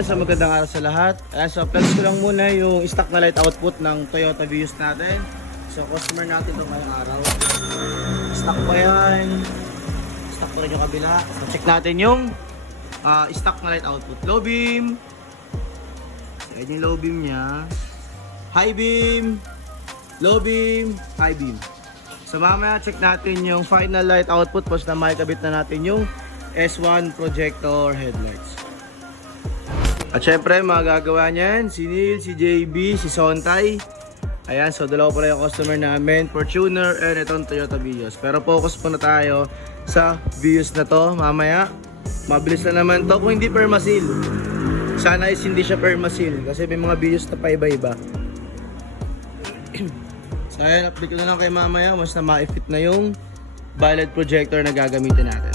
Ayan, so magandang araw sa lahat. Ayan, so flex ko lang muna yung stock na light output ng Toyota Vios natin. So customer natin ito ngayong araw. Stock pa yan. Stock pa rin yung kabila. So check natin yung stock na light output. Low beam. Ayan yung low beam niya. High beam. Low beam. High beam. So mamaya check natin yung final light output. Tapos na makikabit na natin yung S1 projector headlights. At syempre, magagawa niyan, si Neil, si JB, si Sontay. Ayan, so dalawa pala yung customer namin, Fortuner and itong Toyota Vios. Pero focus po na tayo sa Vios na to mamaya. Mabilis na naman to kung hindi permasil. Sana is hindi siya permasil kasi may mga Vios na paiba-iba. So ayan, update ko na lang kay mamaya once na ma-fit na yung backlight projector na gagamitin natin.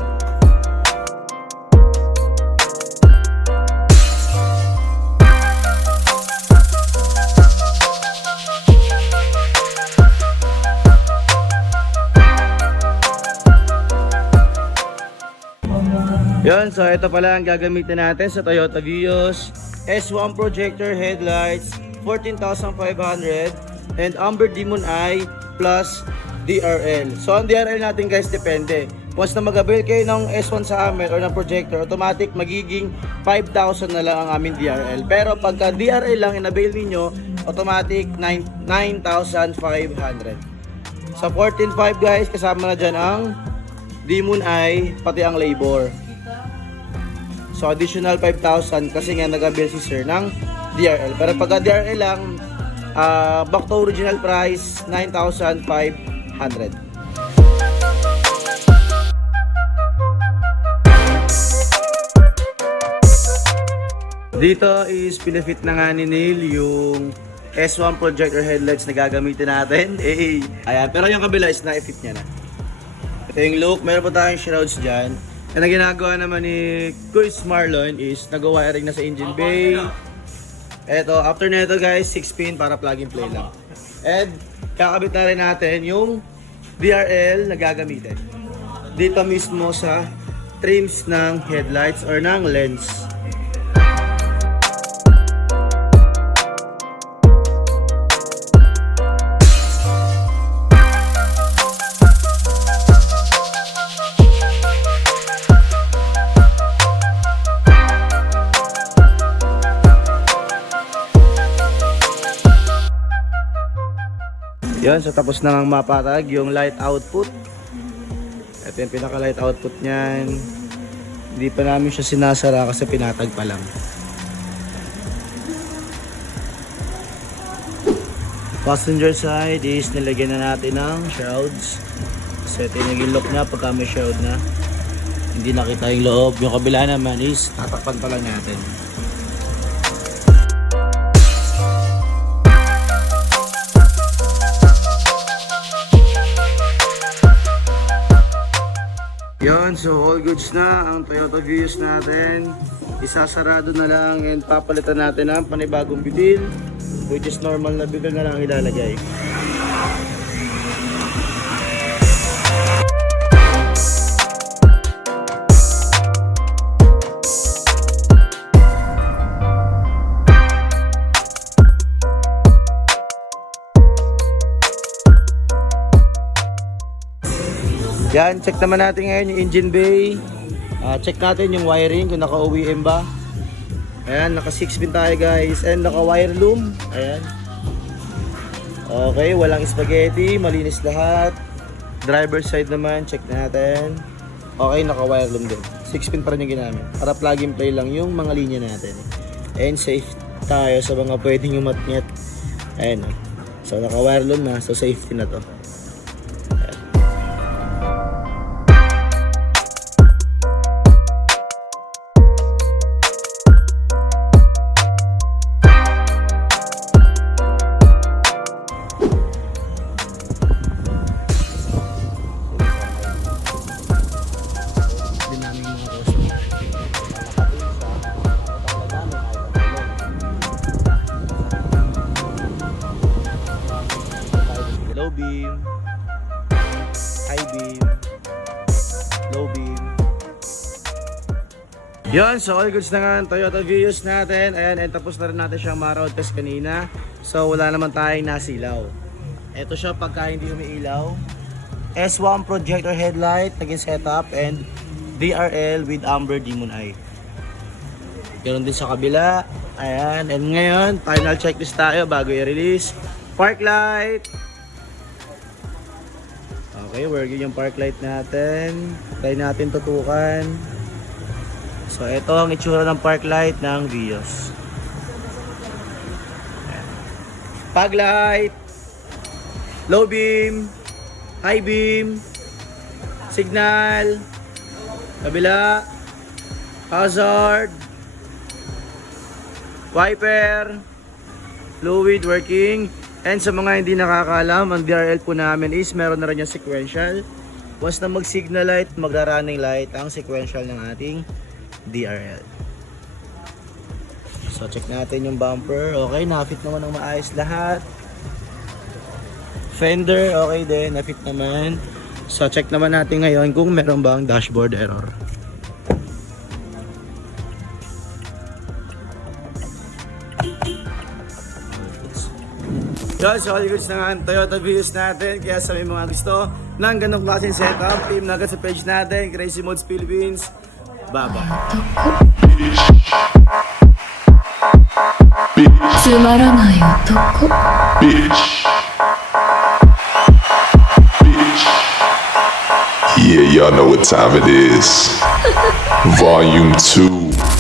Yun, so ito pala ang gagamitin natin sa Toyota Vios. S1 projector headlights, 14,500 and Amber Demon Eye plus DRL. So ang DRL natin guys depende. Once na mag-avail kayo ng S1 sa amin or ng projector, automatic magiging 5,000 na lang ang aming DRL. Pero pagka DRL lang in-avail ninyo, automatic 9,500. Sa 14,500 guys, kasama na dyan ang Demon Eye, pati ang labor. So additional 5,000 kasi nga nag-avail si sir ng DRL. Pero pagka DRL lang, back to original price, 9,500. Dito is pinafit na nga ni Neil yung S1 projector headlights na gagamitin natin. Ayan, pero yung kabila is na-fit niya na. Ito yung look, meron pa tayong shrouds dyan. And ang ginagawa naman ni Chris Marlon is nag-wiring na sa engine bay. Eto, after nito guys, 6-pin para plug and play lang. And kakabit na rin natin yung DRL na gagamitin. Dito mismo sa trims ng headlights or ng lens. Yun, so tapos na ngang mapatag yung light output. Ito yung pinaka light output nyan. Hindi pa namin siya sinasara kasi pinatag pa lang. Passenger side is nilagyan na natin ng shrouds. So ito yung naging look na pagka may shroud na. Hindi nakita yung loob. Yung kabila naman is tatakpan pa lang natin. Yun, so all goods na ang Toyota Vios natin. Isasarado na lang and papalitan natin ang panibagong bidil, which is normal na bidil na lang ilalagay. Yan, check naman natin ngayon yung engine bay. Check natin yung wiring kung naka-OEM ba. Ayan, naka 6-pin tayo guys. And naka-wire loom. Ayan. Okay, walang spaghetti. Malinis lahat. Driver side naman, check natin. Okay, naka-wire loom din. 6-pin pa rin yung ginamit. Para plug and play lang yung mga linya natin. And safe tayo sa mga pwedeng umatnyat. Ayan. So naka-wire loom na. So safety na to. Low beam, high beam, low beam. Yun, so all goods na nga ang Toyota Vios natin. Ayan, and tapos na rin natin siyang ma-road test kanina. So wala naman tayong nasilaw. Ito siya pagka hindi umiilaw. S1 projector headlight, naging setup, and DRL with amber demon eye. Ganoon din sa kabila. Ayan, and ngayon, final checklist tayo bago i-release. Park light. Okay, working yung park light natin. Try natin tutukan. So, ito ang itsura ng park light ng Vios. Fog light, low beam, high beam, signal, kabila, hazard, wiper, fluid working. And sa mga hindi nakakaalam, ang DRL po namin is meron na rin yung sequential. Once na mag-signal light, magra-running light ang sequential ng ating DRL. So check natin yung bumper. Okay, na-fit naman ng maayos lahat. Fender, okay din, na-fit naman. So check naman natin ngayon kung meron bang dashboard error. Yun, so all goods na nga ang Toyota Vios natin. Kaya sa may mga gusto ng ganong klaseng setup, team na agad sa page natin, Crazy Mods Philippines. Baba. つまらない男 Yeah, y'all know what time it is. Volume 2.